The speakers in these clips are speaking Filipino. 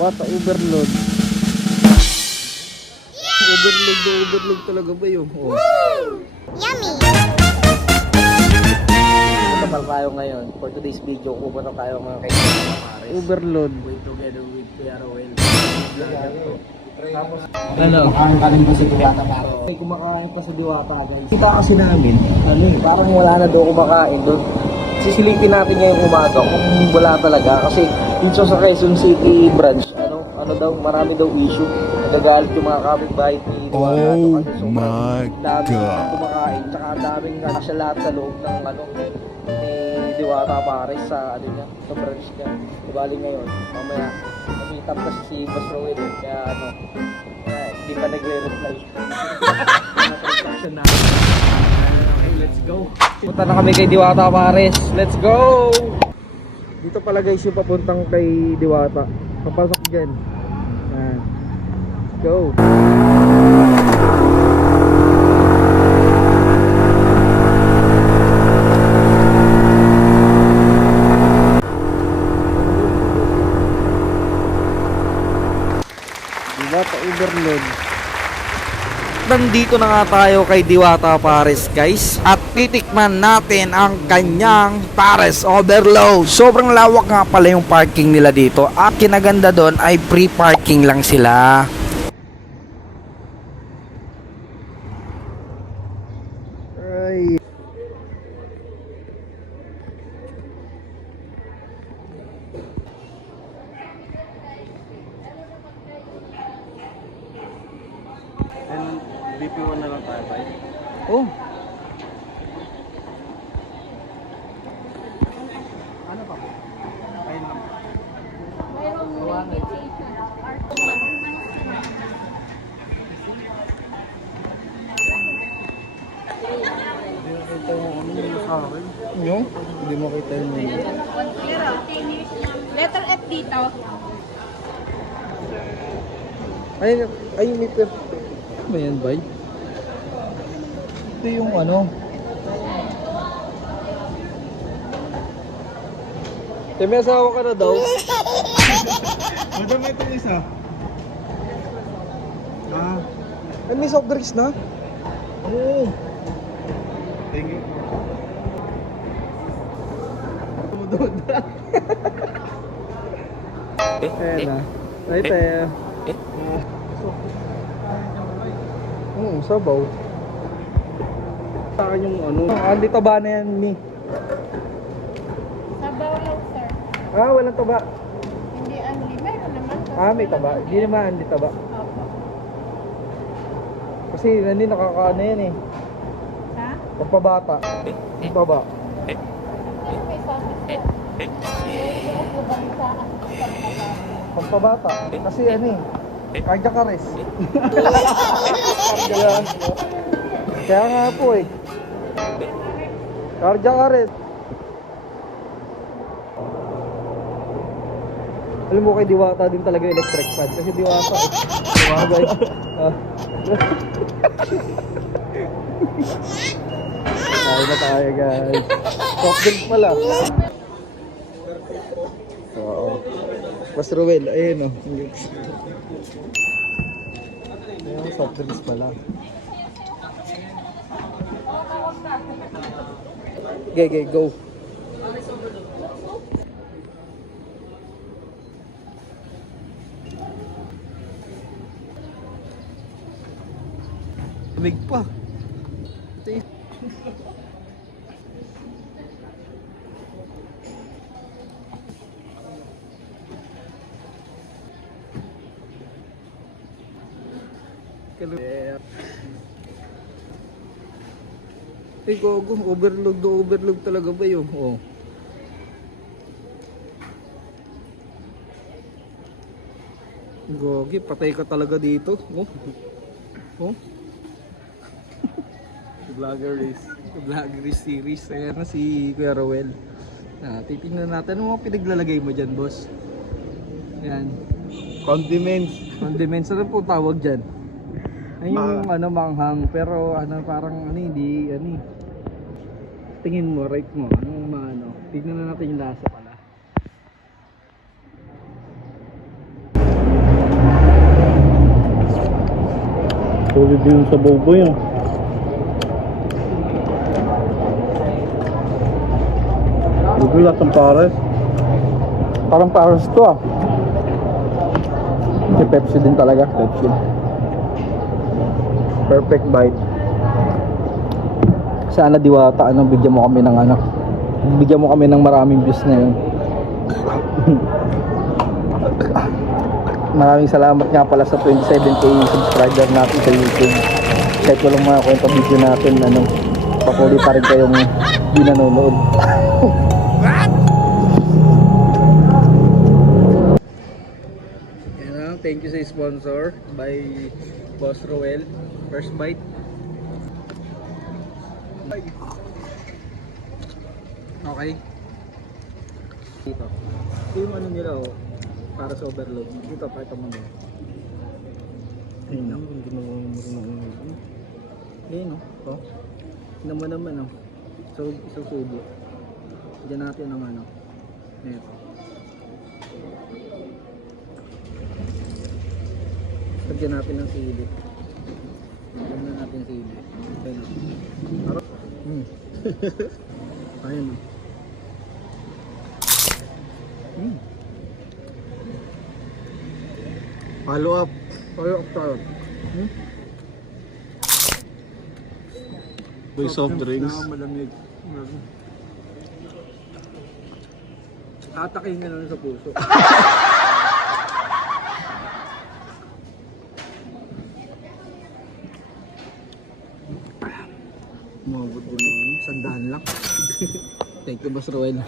Bata overload. Overload na overload talaga ba yun? Oh. Yummy! Kapal tayo ngayon. For today's video, pupunta tayo mga kaibigan Pares. Overload. With together with Kuya Roel. Vlogger to. Tapos, Kumakain pa rin pa sa Diwata pare. may kumakain pa sa Diwata guys. Kita kasi namin, parang wala na daw kumakain doon. Sisilipin natin ngayong umaga kung wala talaga. Kasi dito sa Quezon City branch, ano daw, marami daw issue. Nagagalit yung mga kapitbahay ni Diwata. Oh kasi sobrang my dami God. kumakain. Tsaka daming kasya lahat sa loob ng ni Diwata Pares sa sa branch niya. Ibali ngayon, mamaya namitap kasi si Boss Roel kaya hindi pa nagre-reply. Okay, let's go. Punta na kami kay Diwata Pares. Let's go! Dito pala guys yung papuntang kay Diwata. Papasok dyan. Yan. Let's go. Diwata overload. Nandito na nga tayo kay Diwata Pares guys at titikman natin ang kanyang Pares Overload. Sobrang lawak nga pala yung parking nila dito at kinaganda doon ay free parking lang sila. Ay. BP1 na lang tayo tayo. Oh. Ano pa? Ayun lang. Yung? Hindi mo kita yung menu. Letter F dito. Ay, may per... Ano ba yan, bay? Ito yung ano. May asawa ka na daw. Madam, itong isa. Ay, may soft drinks na? Oo. Thank you. Ayan na. Ay, te. Oo, sabaw. Sa akin yung ano. Andi taba na yan, Mi. Sabaw lang, sir. Walang taba. Hindi unli. Meron naman. May taba. Hindi naman andi taba. Opo. Kasi hindi nakakaano yan eh. Ha? Pagpabata. Yung taba. May sausage. Yung lubang sa Pagpabata. Kasi ano eh. Cardiac arrest. Kaya nga po eh. Cardiac arrest. Alam mo kay Diwata din talaga yung electric fan. Kasi Diwata eh. Diwata eh. Tayo na tayo guys. Soft drinks pala. Oo. Mas Ruel, ayun o. Ayun, soft drinks pala. Okay, go. Lamig pa. Ito yun. Ay, gogo. Overload talaga ba yun? Oh. Gogi, patay ka talaga dito. Oh. Oh. Vlogger series. Ayan na si Kuya Roel. Titingnan natin ano mga pinaglalagay mo dyan, boss. Ayan. Condiments. Condiments na po tawag dyan. Ay yung manghang pero parang hindi tingin mo, right mo, tignan na natin yung lasa pala. Solid din sa bobo yun. Bigla ng pares. Parang paros to ah. May Pepsi din talaga. Pepsi. Perfect bite. Sana Diwata, bigyan mo kami ng bigyan mo kami ng maraming views na yun. Maraming salamat nga pala sa 27k subscriber natin sa YouTube. Kahit walang mga kwenta video natin, patuloy pa rin kayong di nanonood. Thank you sa sponsor by Boss Roel. First bite. Okay. Dito. Ito yung nila para sa overload. Dito, pakita mo na. Ayun na. Ayun o. Naman So, isang subo. Diyan natin ang Ito. Lagyan natin ng sili. Lagyan na natin sili. Ayun. Follow up tayo. Boy soft drinks. Malamig. Tatakin nga lang sa puso. Umabot din naman. Sandaan lang. Thank you, Boss Roel.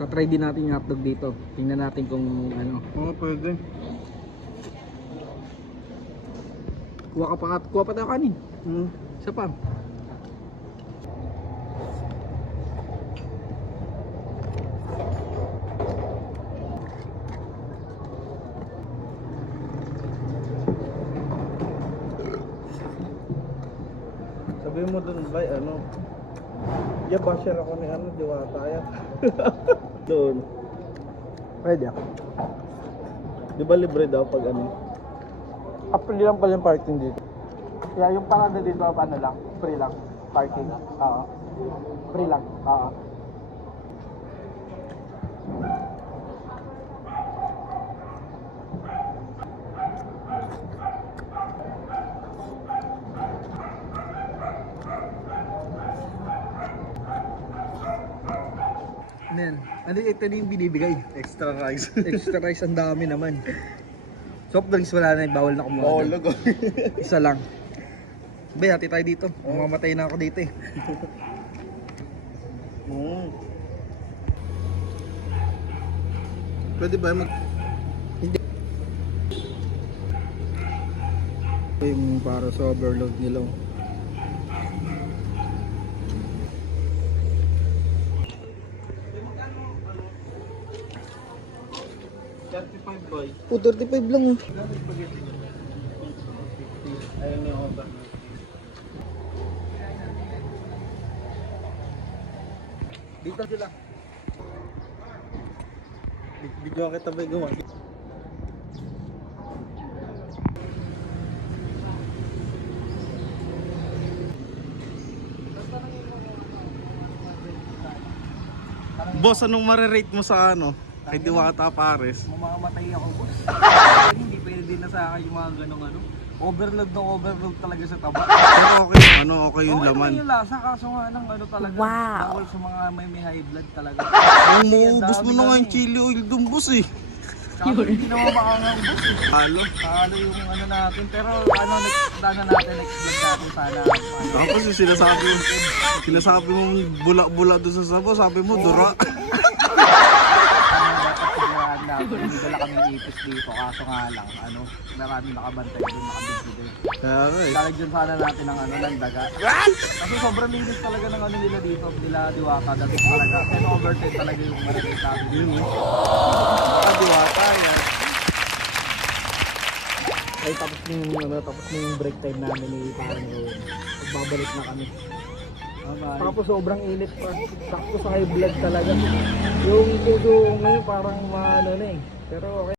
Tatry din natin yung hotdog dito. Tingnan natin kung Oo, pwede. Kuha pa tayo kanin. Isa pa. Sabi mo dun, bay, basher ako ni Diwata yan. Doon. Pwede ah. Di ba libre daw pag Free lang pala yung parking dito. Kaya yung parada dito, lang? Free lang. Parking. Oo. Free lang. Oo. Ito na yung binibigay. extra rice. Extra rice, ang dami naman. Soft drinks wala na, bawal na kumuha. Oo, doon. logo. Isa lang. Bay, hati tayo dito. Mamamatay na ako dito eh. Pwede ba Yung para sa overload nila. boy? 35 lang. Ayun yung over. Dito sila. Bigyan kita ba gumawa? Boss, anong marirate mo sa kay Diwata Pares? Mamamatay ako, boss. Hindi pwede na sa akin yung mga ganong overload talaga sa taba. Pero okay, okay yung Okay laman. naman yung lasa, kaso nga lang talaga. Wow. Bawal sa mga may high blood talaga. Yung maubos mo na nga yung chili oil dun, boss eh. Kaso hindi naman makangang boss eh. Halo. Halo yung natin. Pero next natin natin sana. Tapos yung sinasabi mo bula-bula doon sa sabaw, sabi mo dura. Hindi dala kami ipis dito, kaso nga lang, maraming nakabantay doon, nakabigyo doon. Kaya nga eh. Lalagyan sana natin ng ng daga. Kasi sobrang linis talaga ng nila dito, nila Diwata, dating talaga. 10/10 talaga yung nakikita natin. Yun eh. Diwata yan. Ay, tapos na yung break time namin ni parang Rowan. Magbabalik na kami. Bye-bye. Tapos sobrang init pa. Sakto sa high blood talaga. Yung puso ngayon parang maano na eh. Pero okay.